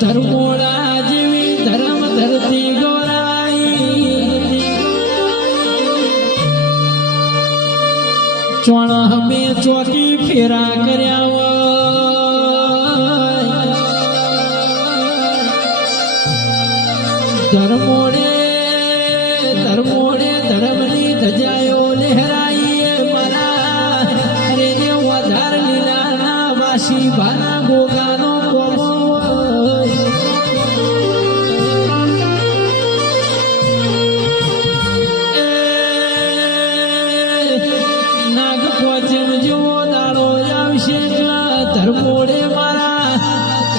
ધર્મોડા જેવી ધર્મ ધરતી ગોરાઈ ચોણ હમે ચોકી ફેરા કર્યા ધર્મોડે ધર્મોડે ધર્મની ધજાયો લહેરાઈએ મારા અરે ને વધાર લીલાના વાસી ભાના ગોગાનો કોમો નાગ પોચમ જેવો દાડો આવશે ધર્મોડે મારા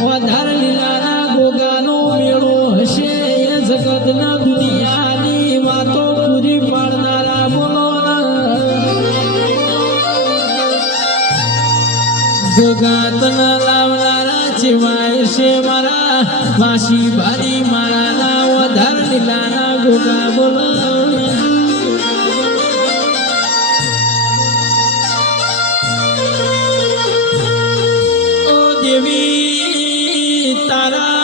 વધાર લીલાના ગોગાનો મેળો હશે જગતના દુનિયાની વાતો પૂરી પાડનારા બોલો ગોગાતના લાવનારા છેવાય છે મારા વાસી ભારી મારાના વધાર લીલાના ગોગા બોલો ઓ દેવી તારા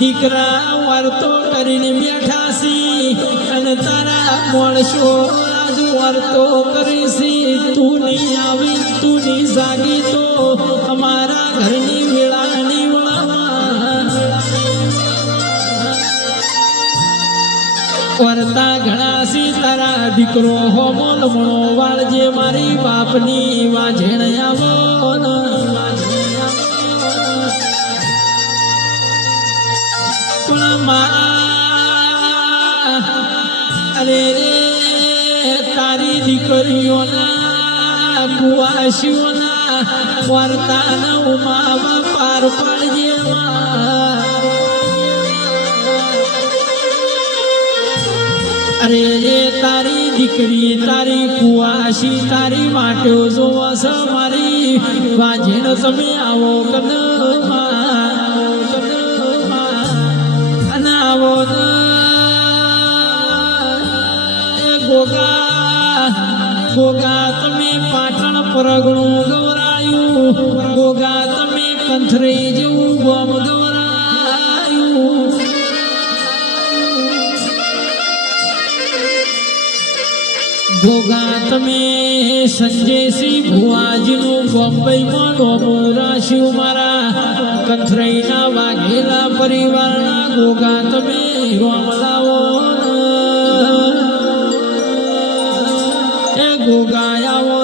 દીકરા વાર્તો કરીને બેઠા છી અને તારા માણસો આજુ વાર્તો કરીશી તું નહીં આવી તું નહીં જાગી તો અમારા ઘરની વેળાની વળામાં વર્તા ઘણા સી તારા દીકરો હોમો લમણો વાળજે મારી બાપની વાંઝેણ આવો અરે રે તારી દીકરીઓના કુવાસીઓના વાર્તાના ઉમામાં પાર પાડજે અરે રે તારી દીકરી તારી કુવાસી તારી માટે જોવો છો મારી વાંઝેણ તમે આવો અને આવો ગોગા તમે પાટણ પરગણું ગવરાયું ગોગા તમે કંથરી જેવું ગોમ ગવરાયું ગોગા તમે સંજયસિંહ ભુવાજીનું બોમ્બેમાં નોમું રાખ્યું મારા કંથરીના વાઘેલા પરિવારના ગોગા તમે રોમલાવો ગોગાયાઓ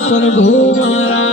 પ્રભુ મારા